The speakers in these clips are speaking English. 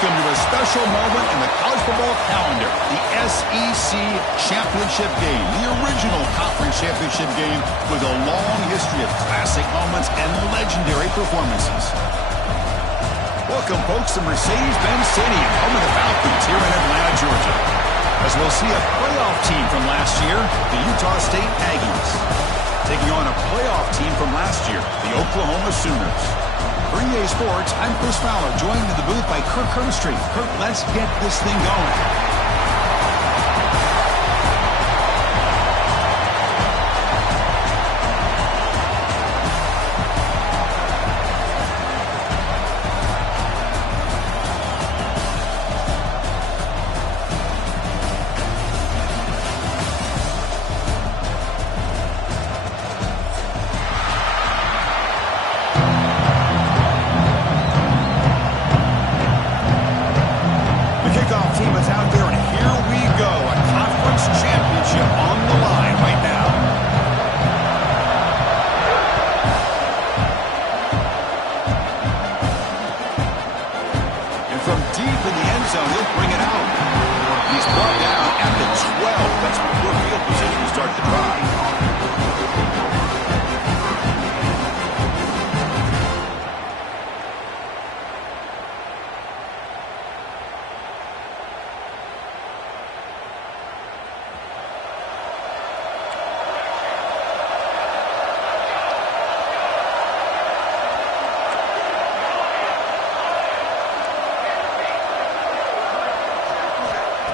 Welcome to a special moment in the college football calendar, the SEC Championship Game, the original conference championship game with a long history of classic moments and legendary performances. Welcome, folks, to Mercedes-Benz Stadium, home of the Falcons here in Atlanta, Georgia, as we'll see a playoff team from last year, the Utah State Aggies, taking on a playoff team from last year, the Oklahoma Sooners. For EA Sports, I'm Chris Fowler, joined in the booth by Kirk Herbstreit. Kirk, let's get this thing going.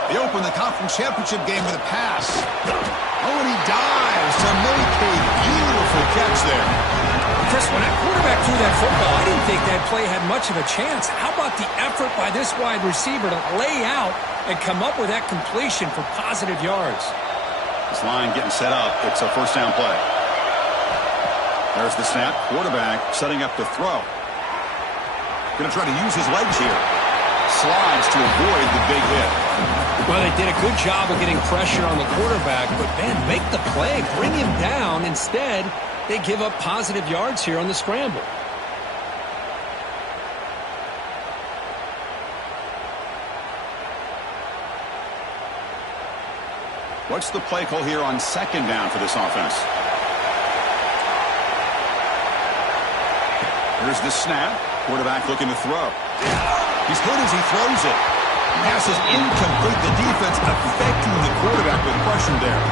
They open the conference championship game with a pass. Oh, and he dives to make a beautiful catch there. Chris, when that quarterback threw that football, I didn't think that play had much of a chance. How about the effort by this wide receiver to lay out and come up with that completion for positive yards? This line getting set up. It's a first down play. There's the snap. Quarterback setting up the throw. Going to try to use his legs here. Slides to avoid the big hit. Well, they did a good job of getting pressure on the quarterback, but, man, make the play, bring him down. Instead, they give up positive yards here on the scramble. What's the play call here on second down for this offense? Here's the snap. Quarterback looking to throw. He's good as he throws it. Pass is incomplete. The defense affecting the quarterback with pressure there.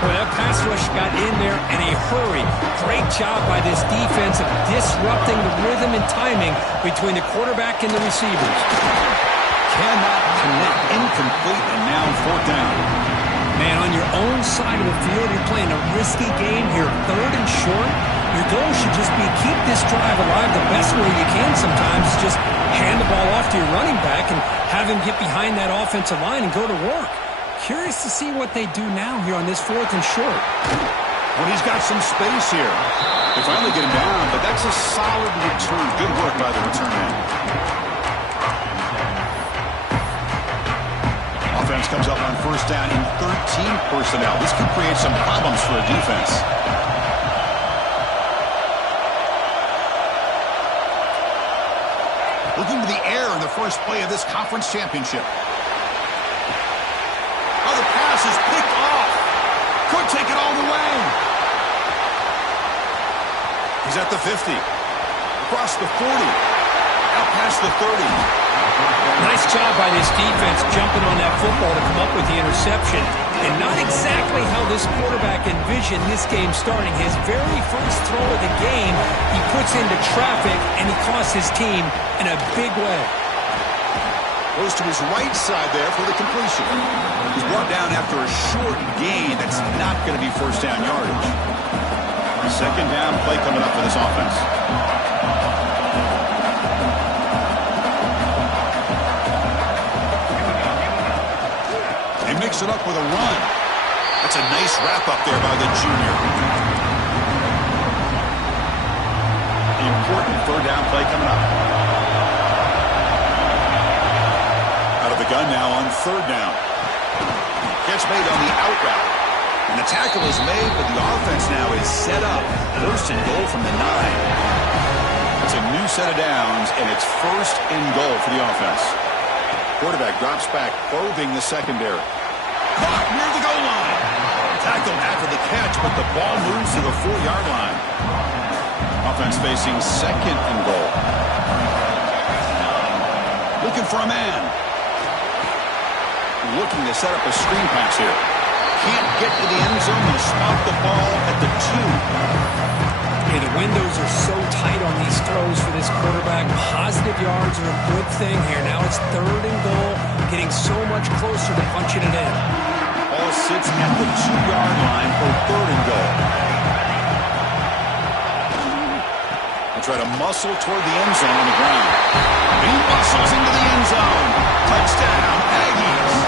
Well, that pass rush got in there in a hurry. Great job by this defense of disrupting the rhythm and timing between the quarterback and the receivers. Cannot connect. Incomplete, and now fourth down. Man, on your own side of the field, you're playing a risky game here. Third and short. Your goal should just be keep this drive alive the best way you can sometimes. Just hand the ball off to your running back and have him get behind that offensive line and go to work. Curious to see what they do now here on this fourth and short. Well, he's got some space here. They finally get him down, but that's a solid return. Good work by the return man. Offense comes up on first down in 13 personnel. This could create some problems for a defense. Looking to the air in the first play of this conference championship. Oh, the pass is picked off. Could take it all the way. He's at the 50. Across the 40. Out past the 30. Nice job by this defense jumping on that football to come up with the interception. And not exactly how this quarterback envisioned this game starting. His very first throw of the game, he puts into traffic, and he costs his team in a big way. Goes to his right side there for the completion. He's brought down after a short gain. That's not going to be first down yardage. Second down play coming up for this offense. They mix it up with a run. That's a nice wrap up there by the junior. The important third down play coming up. Out of the gun now on third down. Catch made on the out route. And the tackle is made, but the offense now is set up. First and goal from the 9. It's a new set of downs, and it's first and goal for the offense. Quarterback drops back, probing the secondary. Caught near the goal line. Tackled after the catch, but the ball moves to the 4-yard line. Offense facing second and goal. Looking for a man. Looking to set up a screen pass here. Can't get to the end zone. They spot the ball at the 2. Hey, the windows are so tight on these throws for this quarterback. Positive yards are a good thing here. Now it's third and goal, getting so much closer to punching it in. Ball sits at the 2-yard line for third and goal. They try to muscle toward the end zone on the ground. He muscles into the end zone. Touchdown, Aggies.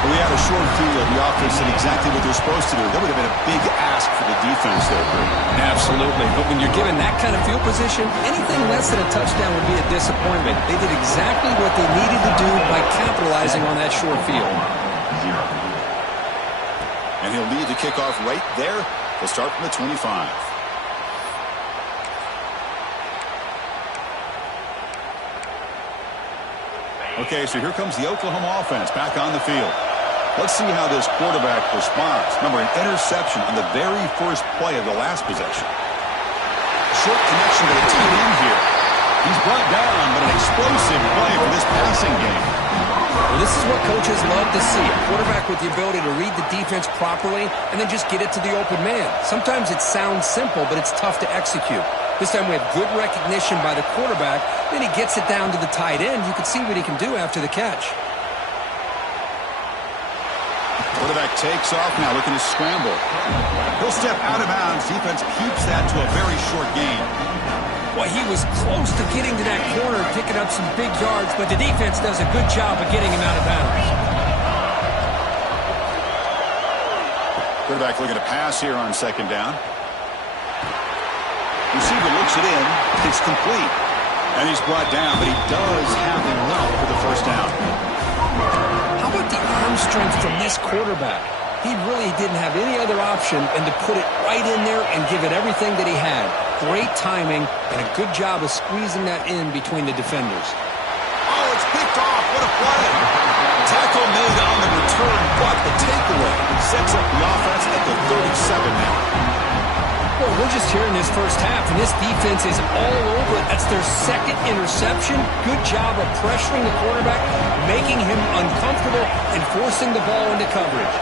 We had a short field. The offense did exactly what they're supposed to do. That would have been a big ask for the defense there, Greg. Absolutely. But when you're given that kind of field position, anything less than a touchdown would be a disappointment. They did exactly what they needed to do by capitalizing on that short field. And he'll lead the kickoff right there. They'll start from the 25. Okay, so here comes the Oklahoma offense back on the field. Let's see how this quarterback responds. Remember, an interception on the very first play of the last possession. Short connection to the tight end here. He's brought down, but an explosive play for this passing game. Well, this is what coaches love to see. A quarterback with the ability to read the defense properly and then just get it to the open man. Sometimes it sounds simple, but it's tough to execute. This time we have good recognition by the quarterback. Then he gets it down to the tight end. You can see what he can do after the catch. Quarterback takes off now, looking to scramble. He'll step out of bounds. Defense keeps that to a very short gain. Boy, he was close to getting to that corner, picking up some big yards, but the defense does a good job of getting him out of bounds. Quarterback looking to pass here on second down. Receiver looks it in. It's complete. And he's brought down, but he does have enough for the first down. How about the arm strength from this quarterback? He really didn't have any other option than to put it right in there and give it everything that he had. Great timing and a good job of squeezing that in between the defenders. Oh, it's picked off. What a play. Tackle made on the return, but the takeaway sets up the offense at the 37 now. Well, we're just here in this first half, and this defense is all over it. That's their second interception. Good job of pressuring the quarterback, making him uncomfortable, and forcing the ball into coverage.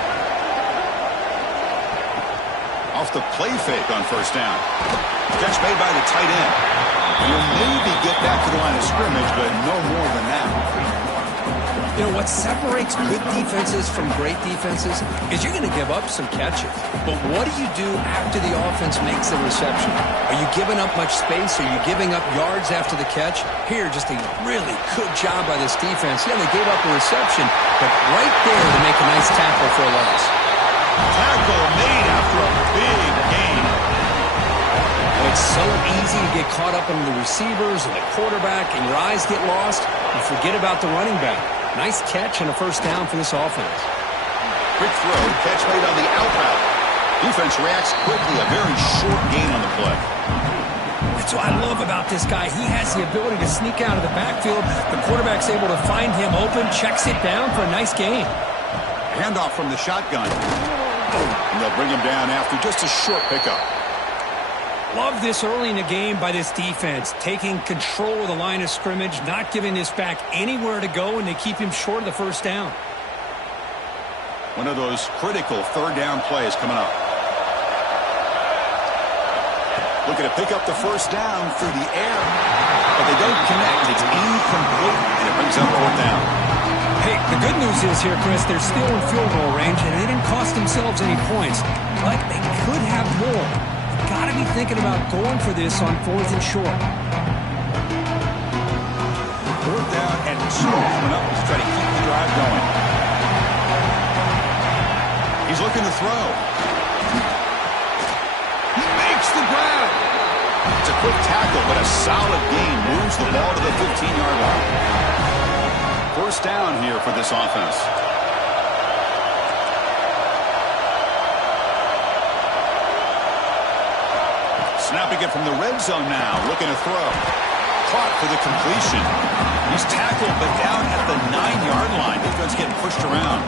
Off the play fake on first down. Catch made by the tight end. He'll maybe get back to the line of scrimmage, but no more than that. You know, what separates good defenses from great defenses is you're going to give up some catches. But what do you do after the offense makes the reception? Are you giving up much space? Are you giving up yards after the catch? Here, just a really good job by this defense. Yeah, they gave up a reception, but right there to make a nice tackle for a loss. Tackle made after a big gain. It's so easy to get caught up in the receivers and the quarterback, and your eyes get lost. You forget about the running back. Nice catch and a first down for this offense. Quick throw, catch made on the out route. Defense reacts quickly, a very short gain on the play. That's what I love about this guy. He has the ability to sneak out of the backfield. The quarterback's able to find him open, checks it down for a nice gain. Handoff from the shotgun. And they'll bring him down after just a short pickup. Love this early in the game by this defense, taking control of the line of scrimmage, not giving this back anywhere to go, and they keep him short of the first down. One of those critical third down plays coming up. Looking to pick up the first down through the air, but they don't connect. It's incomplete, and it brings up fourth down. Hey, the good news is here, Chris, they're still in field goal range, and they didn't cost themselves any points, but they could have more. Got to be thinking about going for this on fourth and short. Fourth down and 2 coming up to try to keep the drive going. He's looking to throw. He makes the grab. It's a quick tackle, but a solid gain moves the ball to the 15-yard line. First down here for this offense. Snapping it from the red zone now, looking to throw. caught for the completion. He's tackled, but down at the 9-yard line. Defense getting pushed around.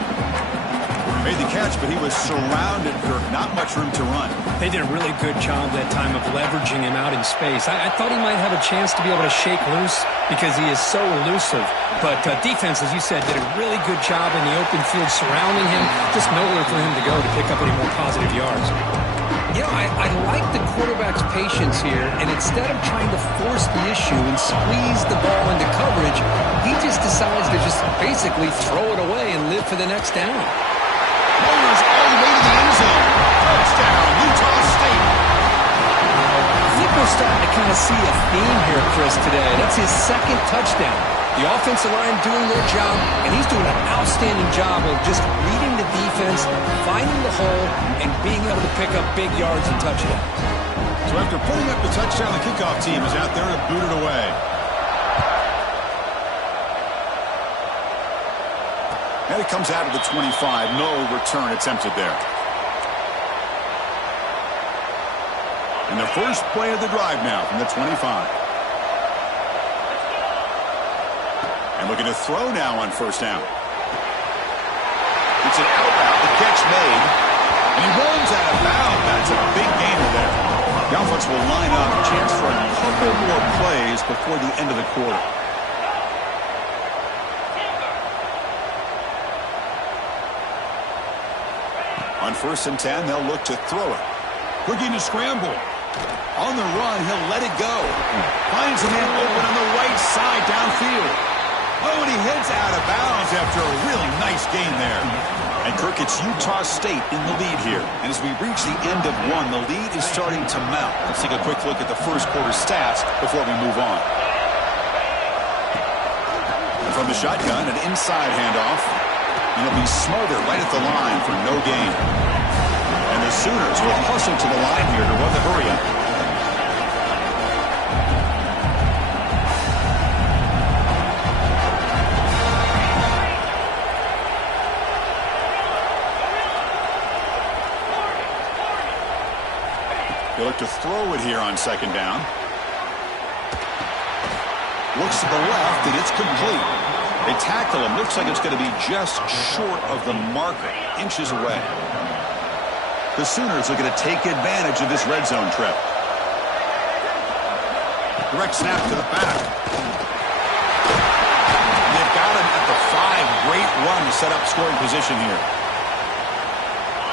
Made the catch, but he was surrounded, Kirk. Not much room to run. They did a really good job that time of leveraging him out in space. I thought he might have a chance to be able to shake loose because he is so elusive. But defense, as you said, did a really good job in the open field surrounding him. Just nowhere for him to go to pick up any more positive yards. You know, I like the quarterback's patience here, and instead of trying to force the issue and squeeze the ball into coverage, he just decides to just basically throw it away and live for the next down. Motors all the way to the end zone. Touchdown, Utah State. I think we're starting to kind of see a theme here, Chris, today. That's his second touchdown. The offensive line doing their job, and he's doing an outstanding job of just reading the defense, finding the hole, and being able to pick up big yards and touchdowns. So after putting up the touchdown, the kickoff team is out there to boot it away. And it comes out of the 25. No return attempted there. And the first play of the drive now from the 25. And looking to throw now on first down. It's an out route. The catch made. And he runs out of bounds. That's a big gainer there. The offense will line up. Chance for a couple more plays before the end of the quarter. On 1st and 10, they'll look to throw it. Looking to scramble. On the run, he'll let it go. Finds a man open on the right side downfield. Oh, and he heads out of bounds after a really nice gain there. And, Kirk, it's Utah State in the lead here. And as we reach the end of one, the lead is starting to mount. Let's take a quick look at the first quarter stats before we move on. And from the shotgun, an inside handoff. And it'll be smothered right at the line for no gain. And the Sooners will hustle to the line here to run the hurry-up. They look to throw it here on second down. Looks to the left, and it's complete. They tackle him. Looks like it's going to be just short of the marker, inches away. The Sooners are going to take advantage of this red zone trip. Direct snap to the back. They've got him at the 5. Great run to set up scoring position here.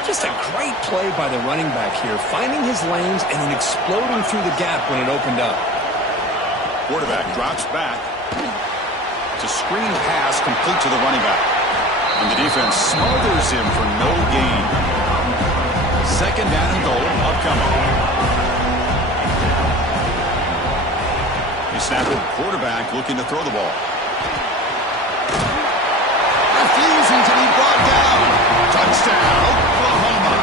Just a great play by the running back here, finding his lanes and then exploding through the gap when it opened up. Quarterback drops back. It's a screen pass complete to the running back. And the defense smothers him for no gain. Second down and goal, upcoming. He snapped it. Quarterback looking to throw the ball. Refusing to be brought down. Touchdown, Oklahoma.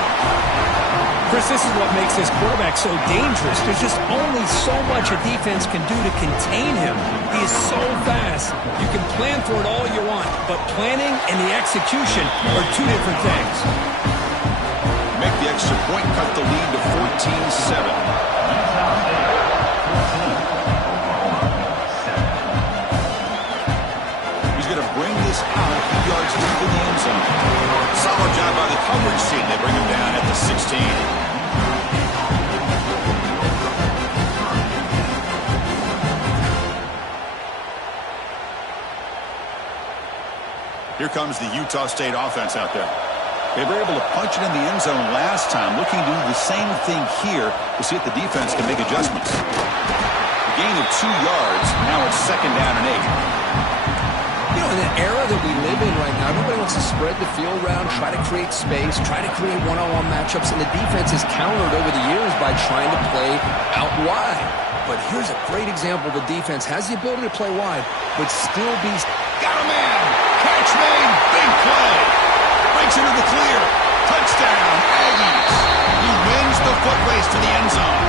Chris, this is what makes this quarterback so dangerous. There's just only so much a defense can do to contain him. He is so fast. You can plan for it all you want, but planning and the execution are two different things. Make the extra point, cut the lead to 14-7. Bring this out 2 yards deep in the end zone. Solid job by the coverage team. They bring him down at the 16. Here comes the Utah State offense out there. They were able to punch it in the end zone last time. Looking to do the same thing here to see if the defense can make adjustments. A gain of 2 yards. Now it's second down and 8. You know, in the era that we live in right now, everybody wants to spread the field around, try to create space, try to create one-on-one matchups, and the defense has countered over the years by trying to play out wide. But here's a great example. The defense has the ability to play wide, but still be... Got a man! Catch made! Big play! Breaks into the clear! Touchdown, Aggies! He wins the foot race to the end zone.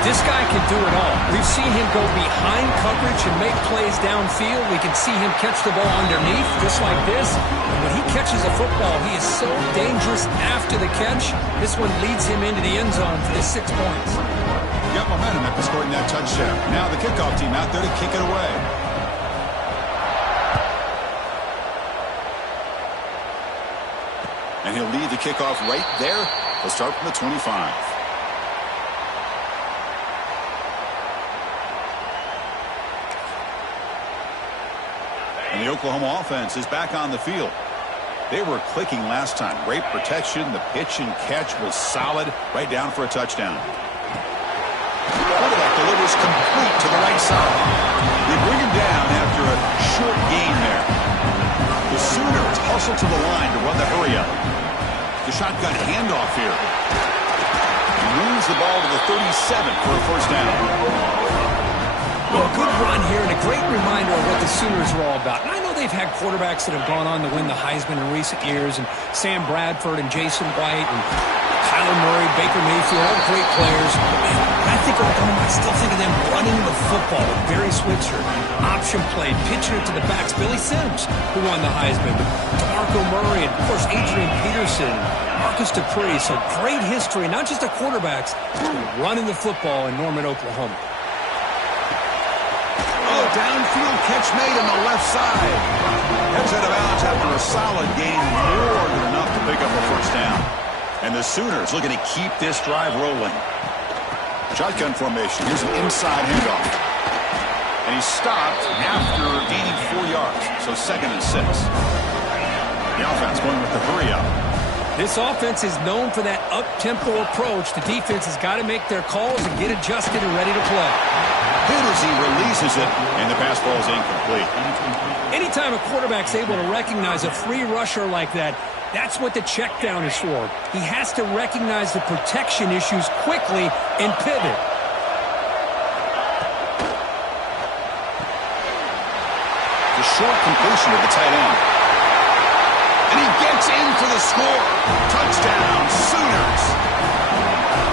This guy can do it all. We've seen him go behind coverage and make plays downfield. We can see him catch the ball underneath, just like this. And when he catches a football, he is so dangerous after the catch. This one leads him into the end zone for the 6 points. Got momentum at scoring that touchdown. Now the kickoff team out there to kick it away. And he'll lead the kickoff right there. He'll start from the 25. And the Oklahoma offense is back on the field. They were clicking last time. Great protection. The pitch and catch was solid. Right down for a touchdown. Quarterback delivers complete to the right side. They bring him down after a short gain there. The Sooners hustle to the line to run the hurry up. The shotgun handoff here. He moves the ball to the 37 for a first down. Well, a good run here and a great reminder of what the Sooners are all about. And I know they've had quarterbacks that have gone on to win the Heisman in recent years, and Sam Bradford and Jason White and Kyler Murray, Baker Mayfield, all great players. Man, when I think of Oklahoma, I still think of them running the football with Barry Switzer, option play, pitching it to the backs. Billy Sims, who won the Heisman, DeMarco Murray, and of course Adrian Peterson, Marcus Dupree. So great history, not just of quarterbacks, running the football in Norman, Oklahoma. Downfield catch made on the left side. Heads out of bounds after a solid gain, more than enough to pick up a first down. And the Sooners looking to keep this drive rolling. Shotgun formation. Here's an inside handoff. And he stopped after gaining 4 yards. So 2nd and 6. The offense going with the hurry up. This offense is known for that up-tempo approach. The defense has got to make their calls and get adjusted and ready to play. Hit as he releases it, and the pass ball is incomplete. Anytime a quarterback's able to recognize a free rusher like that, that's what the check down is for. He has to recognize the protection issues quickly and pivot. The short completion of the tight end. And he gets in for the score. Touchdown, Sooners.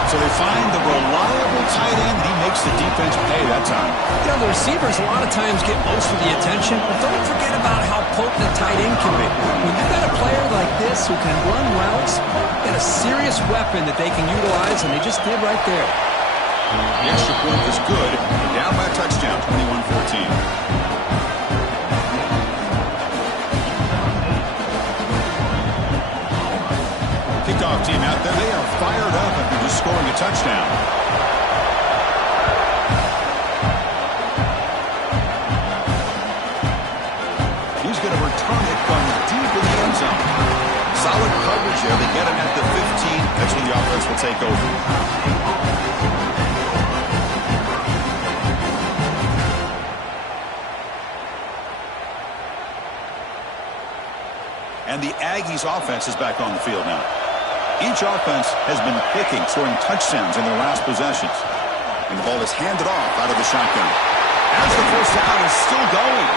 So they find the reliable tight end. He makes the defense pay that time. You know, the receivers a lot of times get most of the attention, but don't forget about how potent a tight end can be. When you've got a player like this who can run routes, you got a serious weapon that they can utilize, and they just did right there. The extra point is good. Down by a touchdown, 21-14. Kickoff team out there. They are fired up after just scoring a touchdown. He's going to return it from deep in the end zone. Solid coverage there. They get him at the 15. That's when the offense will take over. And the Aggies offense is back on the field now. Each offense has been picking, scoring touchdowns in their last possessions. And the ball is handed off out of the shotgun. As the first down is still going.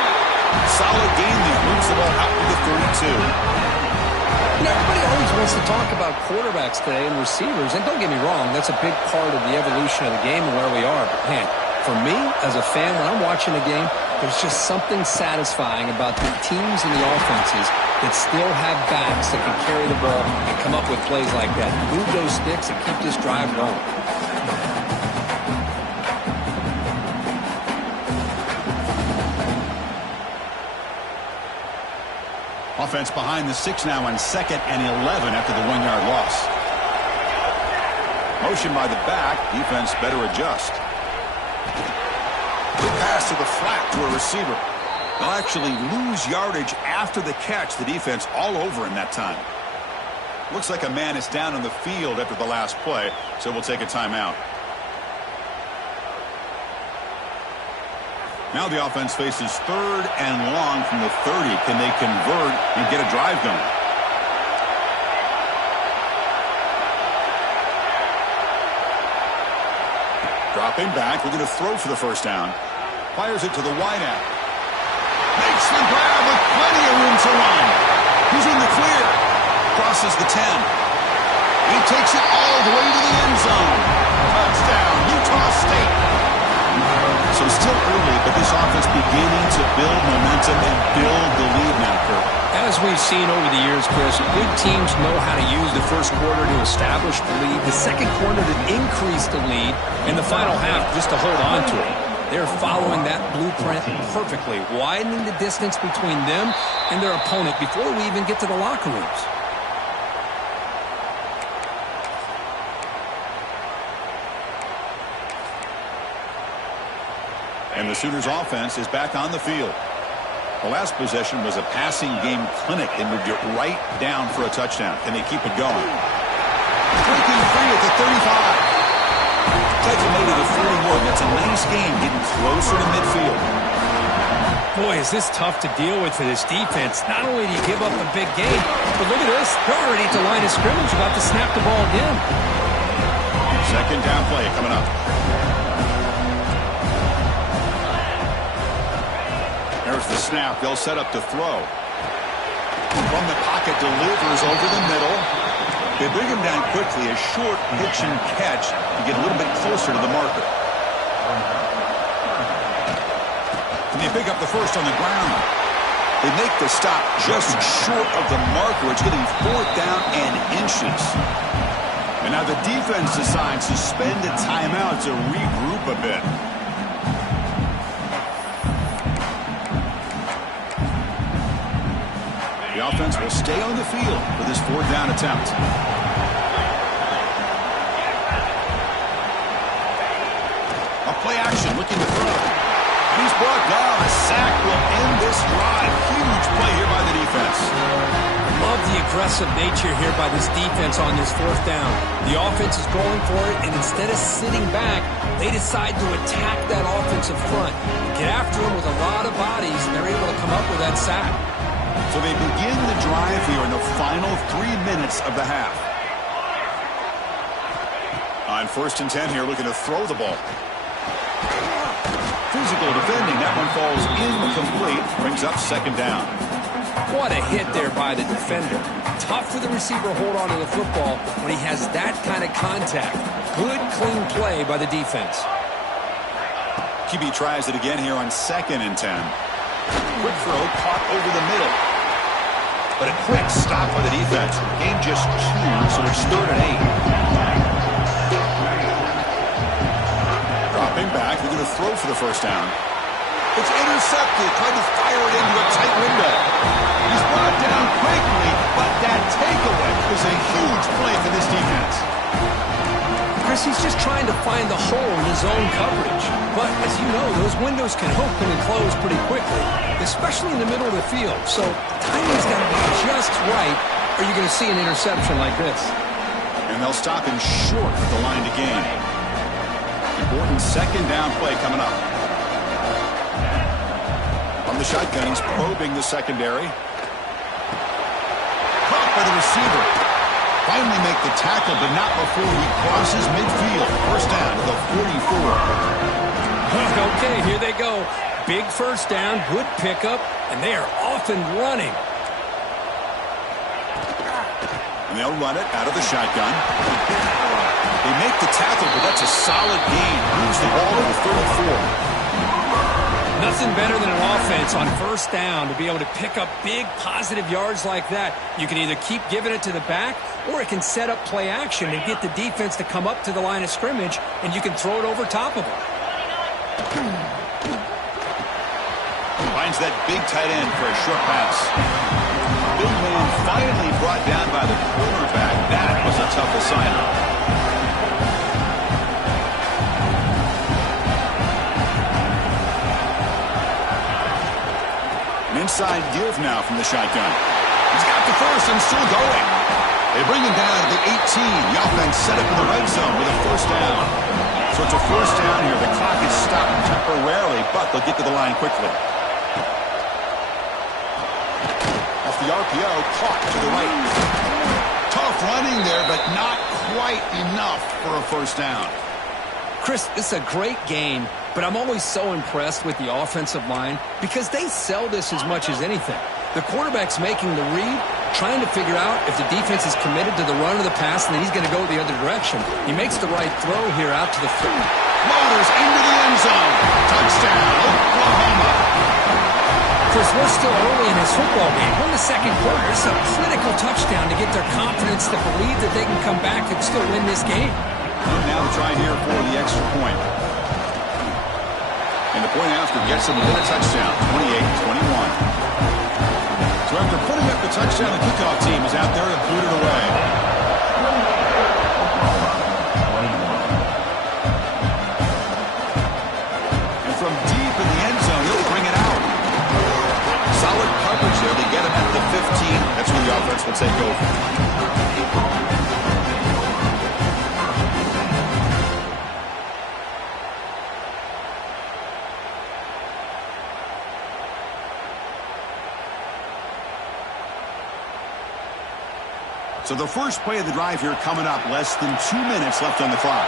Solid game that moves the ball out to the 32. You know, everybody always wants to talk about quarterbacks today and receivers. And don't get me wrong, that's a big part of the evolution of the game and where we are. But, man, for me, as a fan, when I'm watching a game, there's just something satisfying about the teams and the offenses that still have backs that can carry the ball and come up with plays like that. Move those sticks and keep this drive going. Offense behind the 6 now on 2nd and 11 after the 1-yard loss. Motion by the back. Defense better adjust. Good pass to the flat to a receiver. They'll actually lose yardage after the catch. The defense all over in that time. Looks like a man is down on the field after the last play, so we'll take a timeout. Now the offense faces 3rd and long from the 30. Can they convert and get a drive going? Dropping back, looking to throw for the first down. Fires it to the wideout. Makes the grab with plenty of room to run. He's in the clear. Crosses the 10. He takes it all the way to the end zone. Touchdown, Utah State. So still early, but this offense beginning to build momentum and build the lead now, Kurt. As we've seen over the years, Chris, good teams know how to use the first quarter to establish the lead, the second quarter to increase the lead, and the final half just to hold on to it. They're following that blueprint perfectly, widening the distance between them and their opponent before we even get to the locker rooms. And the Sooners offense is back on the field. The last possession was a passing game clinic. They moved it right down for a touchdown. Can they keep it going? Breaking free at the 35. Takes him to the 41. That's a nice game, getting closer to midfield. Boy, is this tough to deal with for this defense. Not only do you give up a big game, but look at this. They're already at the line of scrimmage, about to snap the ball again. Second down play coming up. There's the snap. They'll set up to throw. From the pocket, delivers over the middle. They bring him down quickly. A short pitch and catch to get a little bit closer to the marker. And they pick up the first on the ground. They make the stop just short of the marker. It's getting fourth down and inches. And now the defense decides to spend a timeout to regroup a bit. The offense will stay on the field for this fourth down attempt. A play action, looking to throw. And he's brought down. A sack will end this drive. Huge play here by the defense. Love the aggressive nature here by this defense on this fourth down. The offense is going for it, and instead of sitting back, they decide to attack that offensive front. Get after them with a lot of bodies, and they're able to come up with that sack. So they begin the drive here in the final 3 minutes of the half. On 1st and 10 here, looking to throw the ball. Physical defending. That one falls incomplete. Brings up second down. What a hit there by the defender. Tough for the receiver to hold on to the football when he has that kind of contact. Good, clean play by the defense. QB tries it again here on 2nd and 10. Quick throw caught over the middle. But a quick stop by the defense. Gain just 2, so it's 3rd and 8. Dropping back, they're going to throw for the first down. It's intercepted, trying to fire it into a tight window. He's brought down quickly, but that takeaway is a huge play for this defense. Chris, he's just trying to find the hole in his own coverage. But as you know, those windows can open and close pretty quickly, especially in the middle of the field. So timing's got to be just right, or you're going to see an interception like this. And they'll stop him short at the line to gain. Important second down play coming up. From the shotgun, he's probing the secondary. Caught by the receiver. Finally make the tackle, but not before he crosses midfield. First down to the 44. Okay, here they go. Big first down, good pickup, and they are off and running. And they'll run it out of the shotgun. They make the tackle, but that's a solid gain. Moves the ball to the 34. Nothing better than an offense on first down to be able to pick up big positive yards like that. You can either keep giving it to the back, or it can set up play action and get the defense to come up to the line of scrimmage, and you can throw it over top of them. Finds that big tight end for a short pass. Big man finally brought down by the quarterback. That was a tough assignment. Inside give now from the shotgun. He's got the first and still going. They bring him down to the 18. The offense set up in the red zone with a first down. So it's a first down here. The clock is stopped temporarily, but they'll get to the line quickly. Off the RPO, caught to the right. Tough running there, but not quite enough for a first down. Chris, this is a great game, but I'm always so impressed with the offensive line because they sell this as much as anything. The quarterback's making the read, trying to figure out if the defense is committed to the run or the pass, and then he's going to go the other direction. He makes the right throw here out to the field. Motors into the end zone. Touchdown, Oklahoma. says we're still early in this football game. We're in the second quarter. It's a critical touchdown to get their confidence to believe that they can come back and still win this game. And now to try here for the extra point. And the point after gets them within a touchdown, 28-21. So after putting up the touchdown, the kickoff team is out there to boot it away. And from deep in the end zone, he'll bring it out. Solid coverage there. They get him at the 15. That's where the offense will take over. So the first play of the drive here coming up, less than 2 minutes left on the clock.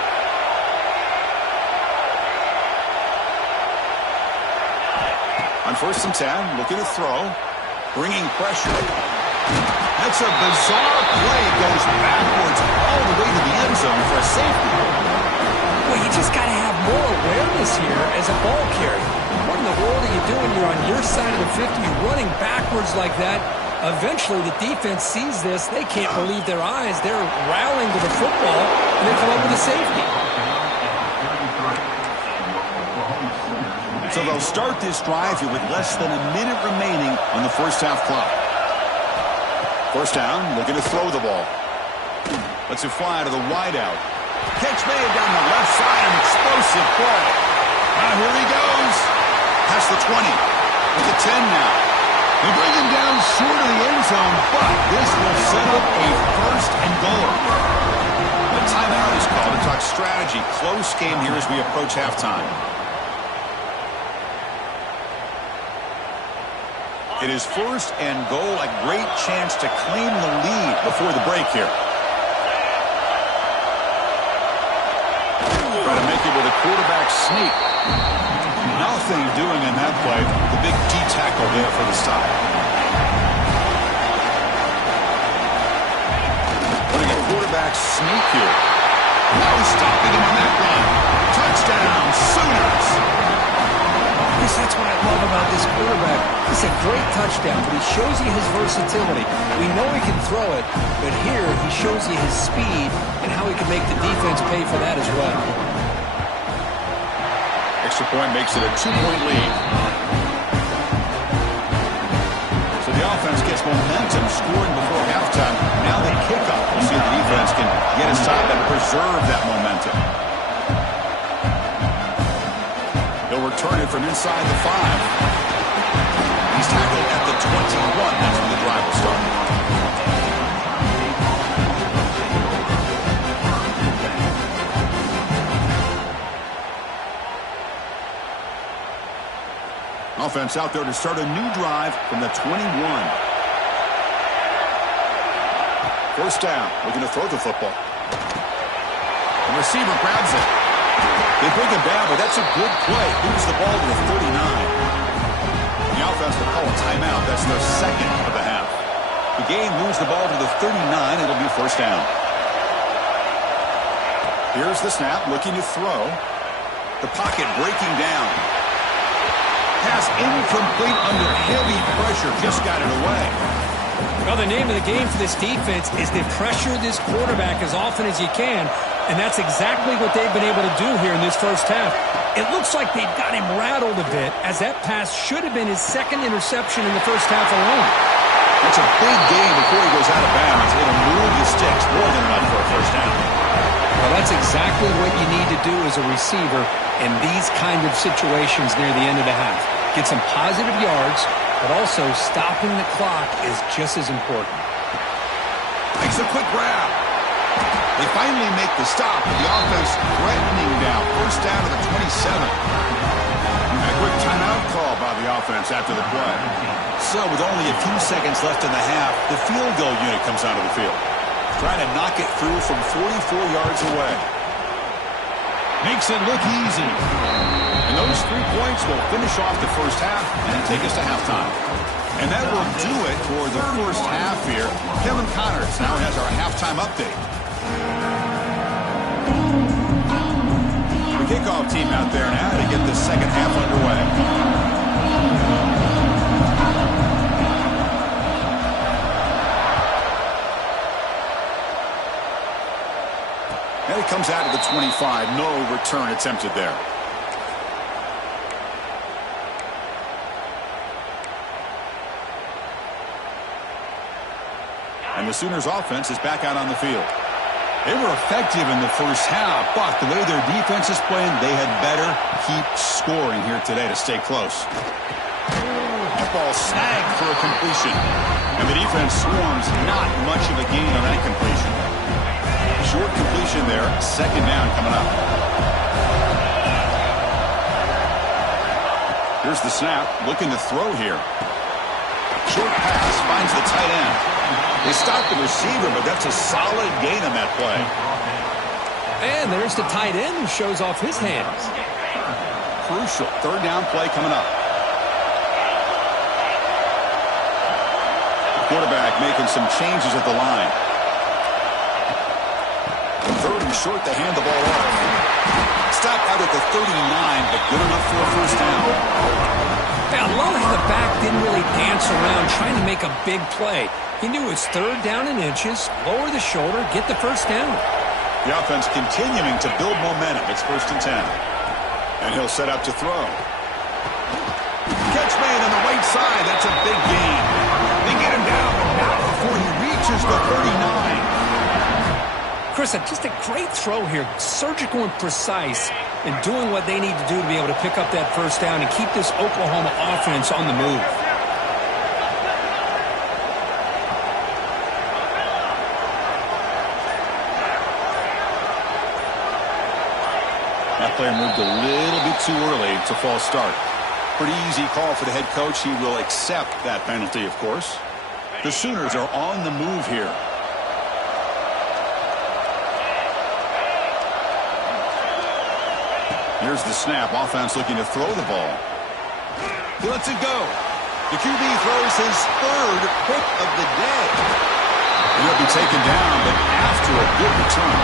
On 1st and 10, looking to throw, bringing pressure. That's a bizarre play, goes backwards all the way to the end zone for a safety. Well, you just got to have more awareness here as a ball carrier. What in the world are you doing? You're on your side of the 50, you're running backwards like that. Eventually, the defense sees this. They can't believe their eyes. They're rallying to the football, and they come up with a safety. So they'll start this drive here with less than a minute remaining on the first half clock. First down, looking to throw the ball. Lets it fly to the wideout. Catch made down the left side, an explosive play. Now here he goes. Past the 20. With the 10 now. They bring him down short of the end zone, but this will set up a first and goal. A timeout is called to talk strategy. Close game here as we approach halftime. It is first and goal, a great chance to claim the lead before the break here. Try to make it with a quarterback sneak. Nothing doing in that play. The big D tackle there for the stop. Putting a quarterback sneak here. No stopping him on that run. Touchdown, Sooners. Yes, that's what I love about this quarterback. It's a great touchdown, but he shows you his versatility. We know he can throw it, but here he shows you his speed and how he can make the defense pay for that as well. Extra point makes it a 2-point lead. So the offense gets momentum scoring before halftime. Now the kickoff. We'll see if the defense can get a stop and preserve that momentum. They'll return it from inside the 5. He's tackled at the 21. That's when the drive will start. Offense out there to start a new drive from the 21. First down, looking to throw the football. The receiver grabs it. They bring him down, but that's a good play. Moves the ball to the 39. The offense will call a timeout. That's their second of the half. The game moves the ball to the 39. It'll be first down. Here's the snap, looking to throw. The pocket breaking down. Pass incomplete under heavy pressure. Just got it away. Well, the name of the game for this defense is to pressure this quarterback as often as you can, and that's exactly what they've been able to do here in this first half. It looks like they've got him rattled a bit, as that pass should have been his second interception in the first half alone. It's a big game before he goes out of bounds. It'll move the sticks more than enough for a first down. Well, that's exactly what you need to do as a receiver in these kind of situations near the end of the half. Get some positive yards, but also stopping the clock is just as important. Makes a quick grab. They finally make the stop, with the offense threatening down. First down to the 27. A quick timeout call by the offense after the play. So with only a few seconds left in the half, the field goal unit comes out of the field. Trying to knock it through from 44 yards away. Makes it look easy. And those 3 points will finish off the first half and take us to halftime. And that will do it for the first half here. Kevin Connors now has our halftime update. The kickoff team out there now to get the second half underway. 25. No return attempted there. And the Sooners offense is back out on the field. They were effective in the first half, but the way their defense is playing, they had better keep scoring here today to stay close. That ball snagged for a completion. And the defense swarms not much of a gain on that completion. Short completion there, second down coming up. Here's the snap, looking to throw here. Short pass finds the tight end. They stopped the receiver, but that's a solid gain on that play. And there's the tight end who shows off his hands. Crucial third down play coming up. Quarterback making some changes at the line. Third and short, they hand the ball off. Stopped out at the 39, but good enough for a first down. Yeah, I love how the back didn't really dance around trying to make a big play. He knew it's third down in inches, lower the shoulder, get the first down. The offense continuing to build momentum. It's 1st and 10. And he'll set up to throw. Catch made on the right side. That's a big gain. They get him down, but not before he reaches the 39. Chris, just a great throw here. Surgical and precise and doing what they need to do to be able to pick up that first down and keep this Oklahoma offense on the move. That player moved a little bit too early. It's a false start. Pretty easy call for the head coach. He will accept that penalty, of course. The Sooners are on the move here. Here's the snap. Offense looking to throw the ball. He lets it go. The QB throws his third pick of the day. He'll be taken down, but after a good return.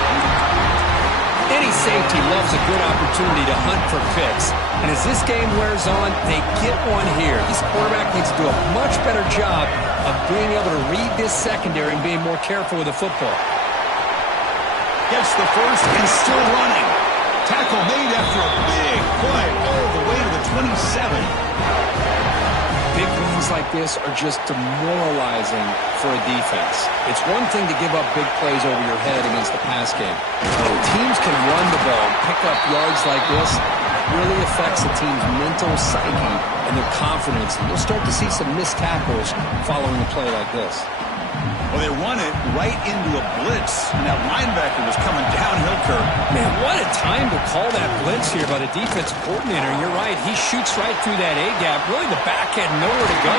Any safety loves a good opportunity to hunt for picks. And as this game wears on, they get one here. This quarterback needs to do a much better job of being able to read this secondary and being more careful with the football. Gets the first and still running. Tackle made after a big play all the way to the 27. Big runs like this are just demoralizing for a defense. It's one thing to give up big plays over your head against the pass game. When teams can run the ball and pick up yards like this, it really affects the team's mental psyche and their confidence. And you'll start to see some missed tackles following a play like this. Well, they run it right into a blitz, and that linebacker was coming downhill curve. Man, what a time to call that blitz here by the defensive coordinator. You're right, he shoots right through that A-gap. Really, the back had nowhere to go.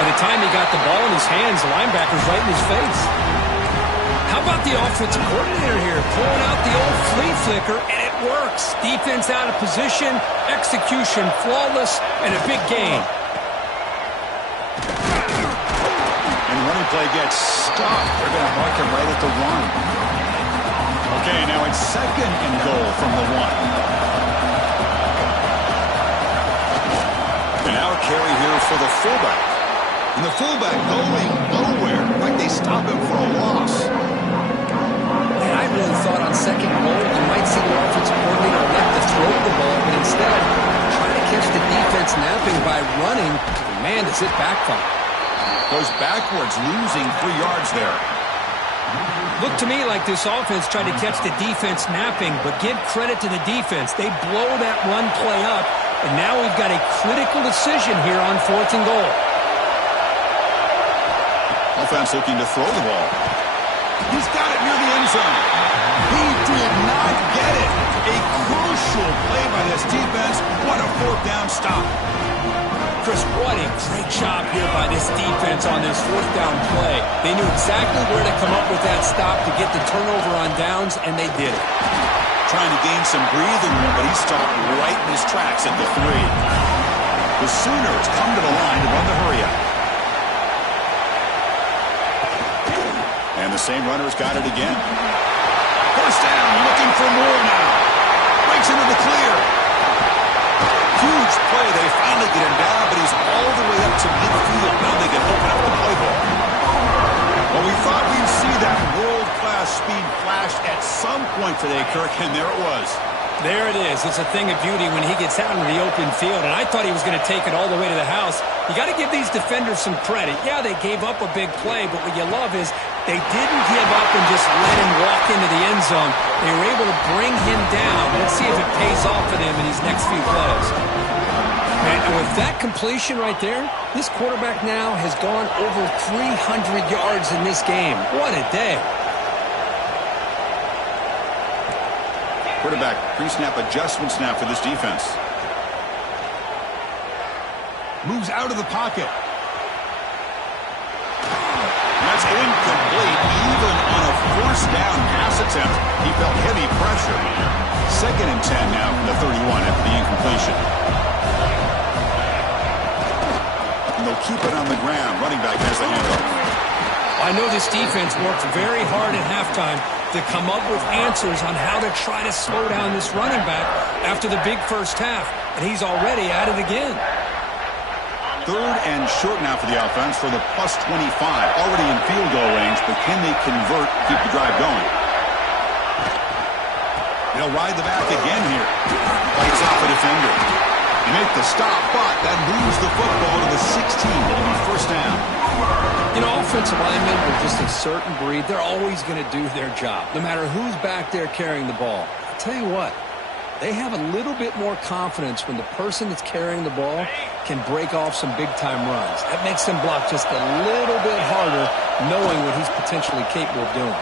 By the time he got the ball in his hands, the linebacker's right in his face. How about the offensive coordinator here? Pulling out the old flea flicker, and it works. Defense out of position, execution flawless, and a big gain. Running play gets stopped. They're going to mark him right at the 1. Okay, now it's 2nd and goal from the 1. And now a carry here for the fullback. And the fullback going nowhere. Like they stop him for a loss. Man, I really thought on 2nd and goal you might see the offensive coordinator elect to throw the ball, but instead try to catch the defense napping by running. Man, does it backfire. Goes backwards, losing 3 yards there. Looked to me like this offense tried to catch the defense napping, but give credit to the defense. They blow that run play up, and now we've got a critical decision here on 4th and goal. Offense looking to throw the ball. He's got it near the end zone. He did not get it. A crucial play by this defense. What a 4th down stop. Chris, what a great job here by this defense on this 4th down play. They knew exactly where to come up with that stop to get the turnover on downs, and they did it. Trying to gain some breathing room, but he stopped right in his tracks at the 3. The Sooners come to the line to run the hurry-up. And the same runner's got it again. First down, looking for more now. Breaks into the clear. Huge play. They finally get him down, but he's all the way up to midfield. Now they can open up the playbook. Well, we thought we'd see that world-class speed flashed at some point today, Kirk, and there it was. There it is. It's a thing of beauty when he gets out into the open field, and I thought he was going to take it all the way to the house. You got to give these defenders some credit. Yeah, they gave up a big play, but what you love is they didn't give up and just let him walk into the end zone. They were able to bring him down. Let's see if it pays off for them in these next few plays. And with that completion right there, this quarterback now has gone over 300 yards in this game. What a day. Quarterback pre-snap adjustments now for this defense. Moves out of the pocket. That's incomplete. Even on a first down pass attempt, he felt heavy pressure. 2nd and 10 now from the 31 after the incompletion. And they'll keep it on the ground. Running back has the handoff. I know this defense worked very hard at halftime to come up with answers on how to try to slow down this running back after the big first half, and he's already at it again. 3rd and short now for the offense for the +25. Already in field goal range, but can they convert, keep the drive going? They'll ride the back again here. Fights off a defender. They make the stop, but that moves the football to the 16. It'll be first down. You know, offensive linemen are just a certain breed. They're always going to do their job, no matter who's back there carrying the ball. I'll tell you what, they have a little bit more confidence when the person that's carrying the ball can break off some big-time runs. That makes them block just a little bit harder, knowing what he's potentially capable of doing.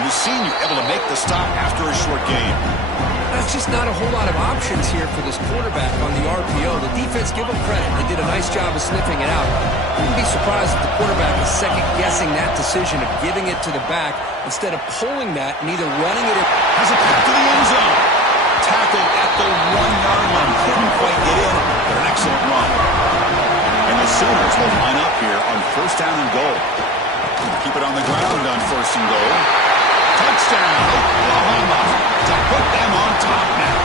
The senior able to make the stop after a short game. That's just not a whole lot of options here for this quarterback on the RPO. The defense, give them credit. They did a nice job of sniffing it out. Wouldn't be surprised if the quarterback is second-guessing that decision of giving it to the back instead of pulling that and either running it in. Has a pass to the end zone. Tackled at the 1-yard line. Couldn't quite get in, but an excellent run. And the Sooners will line up here on first down and goal. Keep it on the ground on first and goal. Touchdown, Oklahoma, to put them on top now.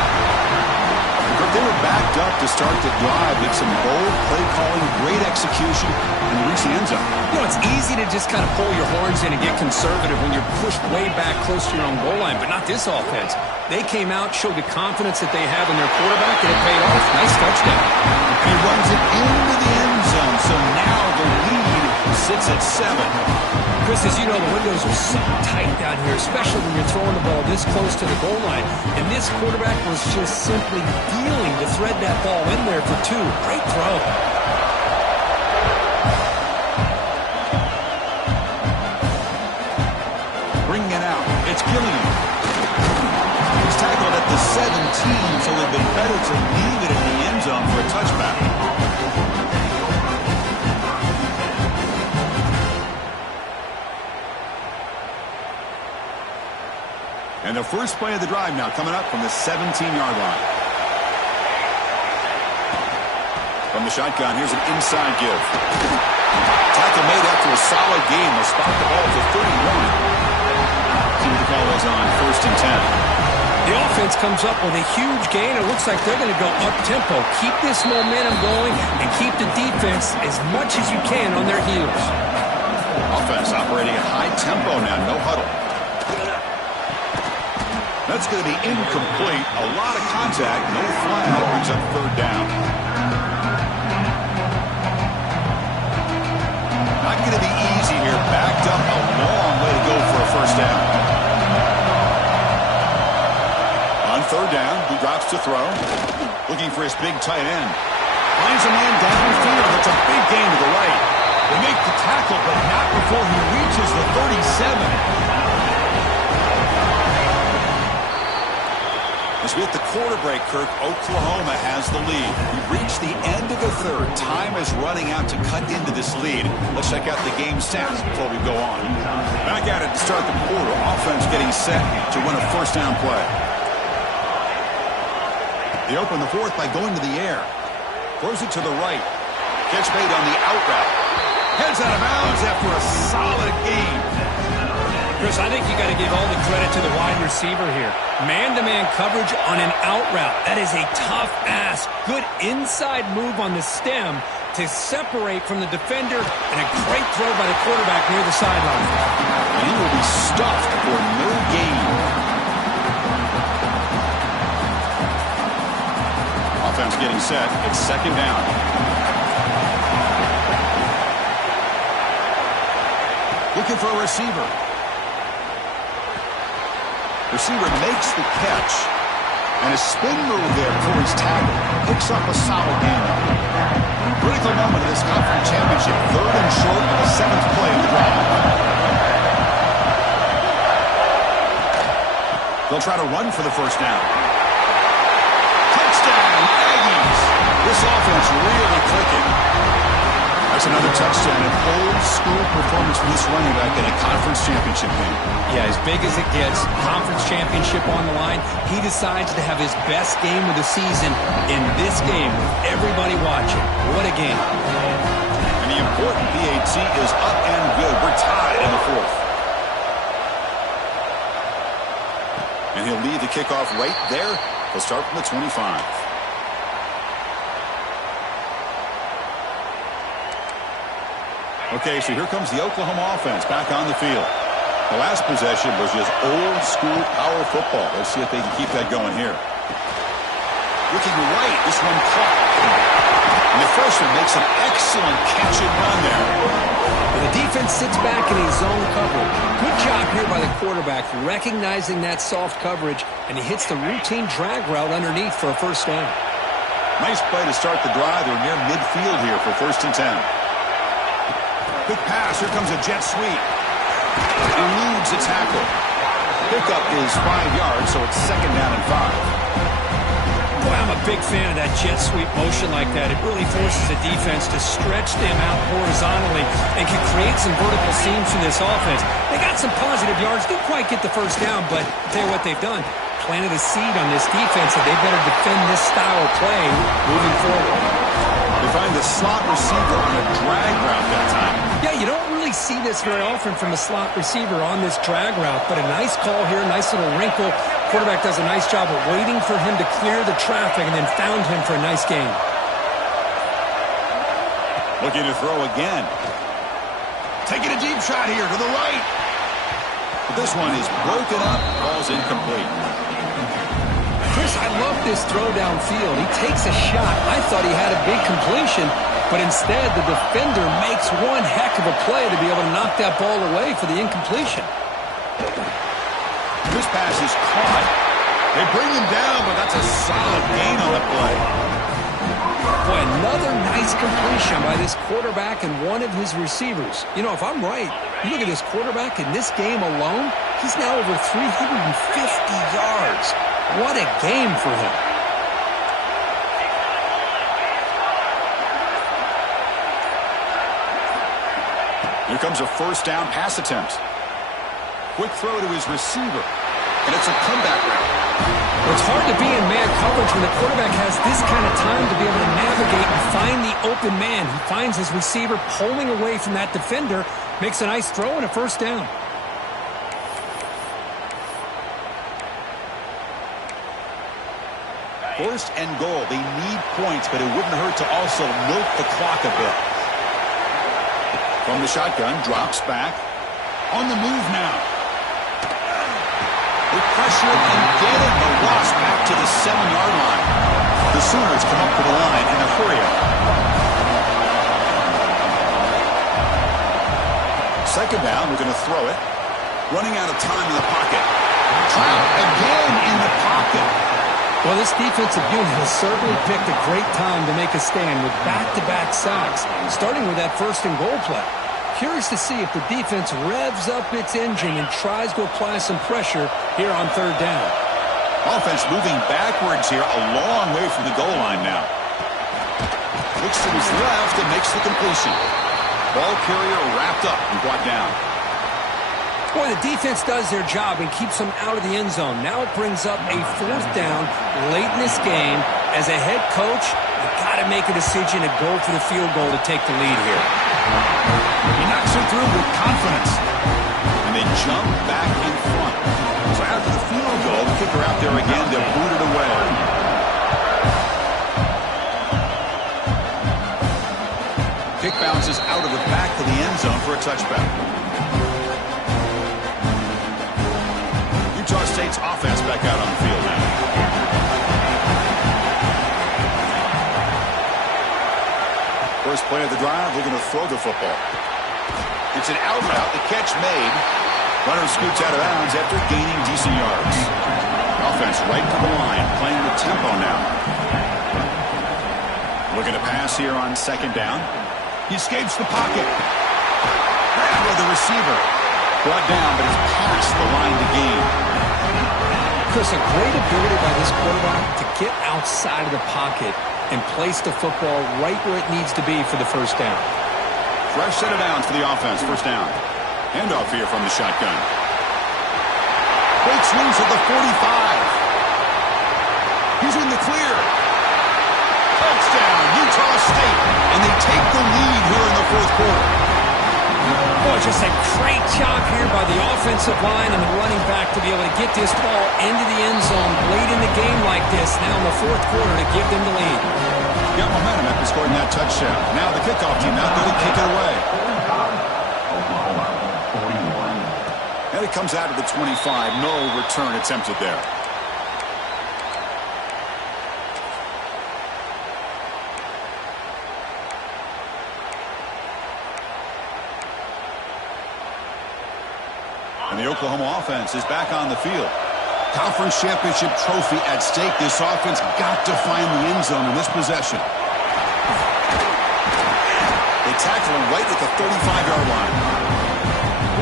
But they were backed up to start the drive with some bold play calling, great execution, and reach the end zone. You know, it's easy to just kind of pull your horns in and get conservative when you're pushed way back close to your own goal line, but not this offense. They came out, showed the confidence that they have in their quarterback, and it paid off. Nice touchdown. He runs it into the end zone, so now the lead sits at 7. Chris, as you know, the windows are so tight down here, especially when you're throwing the ball this close to the goal line. And this quarterback was just simply dealing to thread that ball in there for 2. Great throw. Bringing it out. It's Gilliam. He's tackled at the 17, so it would have been better to leave it in the end zone for a touchback. And the first play of the drive now coming up from the 17-yard line. From the shotgun, here's an inside give. Tackle made after a solid game. They'll spot the ball for 31. See what the call is on first and 10. The offense comes up with a huge gain. It looks like they're going to go up-tempo. Keep this momentum going and keep the defense as much as you can on their heels. Offense operating at high tempo now. No huddle. That's going to be incomplete. A lot of contact. No flag. Brings up third down. Not going to be easy here. Backed up a long way to go for a first down. On third down, he drops to throw. Looking for his big tight end. Finds a man downfield. That's a big gain to the right. They make the tackle, but not before he reaches the 37. As we hit the quarter break, Kirk, Oklahoma has the lead. We've reached the end of the third. Time is running out to cut into this lead. Let's check out the game stats before we go on. Back at it to start the quarter. Offense getting set to win a first down play. They open the fourth by going to the air. Throws it to the right. Catch made on the out route. Heads out of bounds after a solid game. Chris, I think you got to give all the credit to the wide receiver here. Man-to-man coverage on an out route. That is a tough ask. Good inside move on the stem to separate from the defender, and a great throw by the quarterback near the sideline. And he will be stuffed for no gain. Offense getting set. It's second down. Looking for a receiver. Receiver makes the catch. And a spin move there before he's tackled. Picks up a solid gain. Critical moment of this conference championship. Third and short of the seventh play of the drive. They'll try to run for the first down. Touchdown, Aggies. This offense really clicking. That's another touchdown. An old-school performance from this running back in a conference championship game. Yeah, as big as it gets, conference championship on the line. He decides to have his best game of the season in this game with everybody watching. What a game. And the important PAT is up and good. We're tied in the fourth. And he'll lead the kickoff right there. He'll start from the 25. Okay, so here comes the Oklahoma offense back on the field. The last possession was just old-school power football. Let's see if they can keep that going here. Looking right, this one caught. And the freshman makes an excellent catch and run there. Well, the defense sits back in his zone coverage. Good job here by the quarterback, recognizing that soft coverage, and he hits the routine drag route underneath for a first down. Nice play to start the drive. They're near midfield here for 1st and 10. Quick pass. Here comes a jet sweep. Eludes a tackle. Pickup is 5 yards, so it's second down and 5. Boy, I'm a big fan of that jet sweep motion like that. It really forces the defense to stretch them out horizontally and can create some vertical seams for this offense. They got some positive yards. Didn't quite get the first down, but I'll tell you what they've done. Planted a seed on this defense that they better defend this style of play moving forward. They find the slot receiver on a drag route that time. Yeah, you don't really see this very often from a slot receiver on this drag route, but a nice call here, nice little wrinkle. Quarterback does a nice job of waiting for him to clear the traffic and then found him for a nice gain. Looking to throw again. Taking a deep shot here to the right. But this one is broken up, ball's incomplete. Chris, I love this throw downfield. He takes a shot. I thought he had a big completion, but instead the defender makes one heck of a play to be able to knock that ball away for the incompletion. This pass is caught. They bring him down, but that's a solid gain on the play. Boy, another nice completion by this quarterback and one of his receivers. You know, if I'm right, you look at this quarterback in this game alone, he's now over 350 yards. What a game for him. Here comes a first down pass attempt. Quick throw to his receiver. And it's a comeback route. Well, it's hard to be in man coverage when the quarterback has this kind of time to be able to navigate and find the open man. He finds his receiver pulling away from that defender, makes a nice throw and a first down. First and goal. They need points, but it wouldn't hurt to also milk the clock a bit. From the shotgun, drops back. On the move now. They pressure and get him. The loss back to the 7-yard line. The Sooners come up to the line in a hurry up. Second down, we're going to throw it. Running out of time in the pocket. Trapped again in the pocket. Well, this defensive unit has certainly picked a great time to make a stand with back-to-back sacks, starting with that first and goal play. Curious to see if the defense revs up its engine and tries to apply some pressure here on third down. Offense moving backwards here, a long way from the goal line now. Looks to his left and makes the completion. Ball carrier wrapped up and brought down. Boy, the defense does their job and keeps them out of the end zone. Now it brings up a fourth down late in this game. As a head coach, you've got to make a decision to go for the field goal to take the lead here. He knocks it through with confidence. And they jump back in front. So after the field goal, the kicker out there again to boot it away. Kick bounces out of the back of the end zone for a touchback. Utah State's offense back out on the field now. First play of the drive, looking to throw the football. It's an out route, the catch made. Runner scoots out of bounds after gaining decent yards. Offense right to the line, playing the tempo now. Looking to pass here on second down. He escapes the pocket. Grabbed by the receiver. Brought down, but it's past the line to gain. Chris, a great ability by this quarterback to get outside of the pocket and place the football right where it needs to be for the first down. Fresh set of downs for the offense. First down. Handoff here from the shotgun. Breaks loose at the 45. He's in the clear. Touchdown, Utah State. And they take the lead here in the fourth quarter. Boy, just a great job here by the offensive line and the running back to be able to get this ball into the end zone late in the game like this, now in the fourth quarter, to give them the lead. Got momentum after scoring that touchdown. Now the kickoff team out there to kick it away. And it comes out of the 25. No return attempted there. And the Oklahoma offense is back on the field. Conference championship trophy at stake. This offense got to find the end zone in this possession. They tackle him right at the 35-yard line.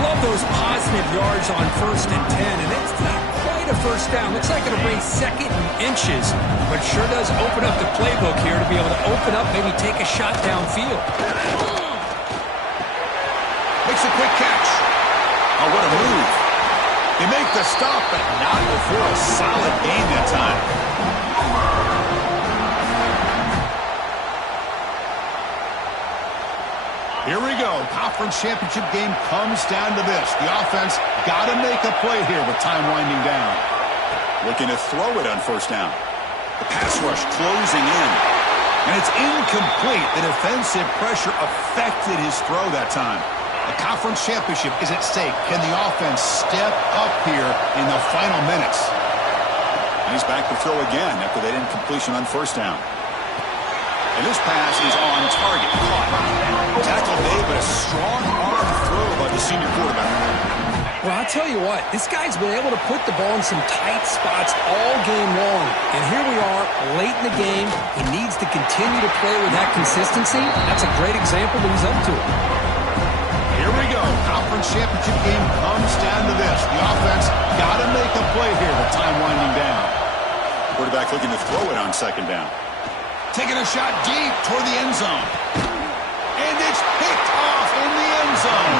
Love those positive yards on 1st and 10, and it's not quite a first down. Looks like it'll bring second and inches, but sure does open up the playbook here to be able to open up, maybe take a shot downfield. Makes a quick catch. Oh, what a move. They make the stop, but not before a solid gain that time. Here we go. Conference championship game comes down to this. The offense got to make a play here with time winding down. Looking to throw it on first down. The pass rush closing in. And it's incomplete. The defensive pressure affected his throw that time. The conference championship is at stake. Can the offense step up here in the final minutes? And he's back to throw again after that incompletion on first down. And this pass is on target. Tackle made, but a strong arm throw by the senior quarterback. Well, I'll tell you what, this guy's been able to put the ball in some tight spots all game long. And here we are, late in the game. He needs to continue to play with that consistency. That's a great example that he's up to it. Here we go. Conference championship game comes down to this. The offense got to make a play here with time winding down. Quarterback looking to throw it on second down. Taking a shot deep toward the end zone. And it's picked off in the end zone.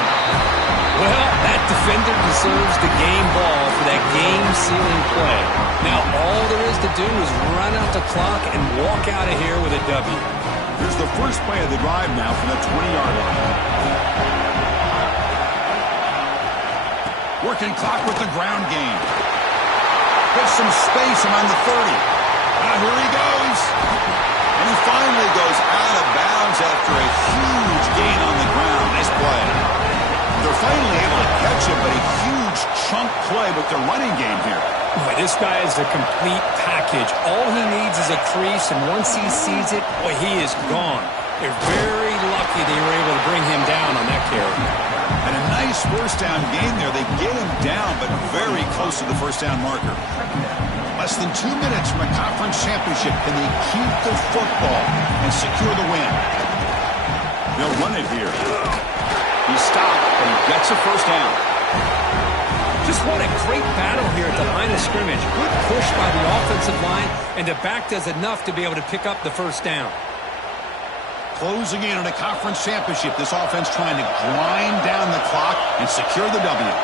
Well, that defender deserves the game ball for that game-sealing play. Now all there is to do is run out the clock and walk out of here with a W. Here's the first play of the drive now from the 20-yard line. Working clock with the ground game. Gets some space around the 30. Now here he goes. And he finally goes out of bounds after a huge gain on the ground. Nice play. They're finally able to catch him, but a huge chunk play with the running game here. Boy, this guy is a complete package. All he needs is a crease, and once he sees it, boy, he is gone. They're very lucky they were able to bring him down on that carry. And a nice first down gain there. They get him down, but very close to the first down marker. Less than 2 minutes from a conference championship. Can they keep the football and secure the win? They'll run it here. He stopped, but he gets a first down. Just what a great battle here at the line of scrimmage. Good push by the offensive line, and the back does enough to be able to pick up the first down. Closing in on a conference championship. This offense trying to grind down the clock and secure the W.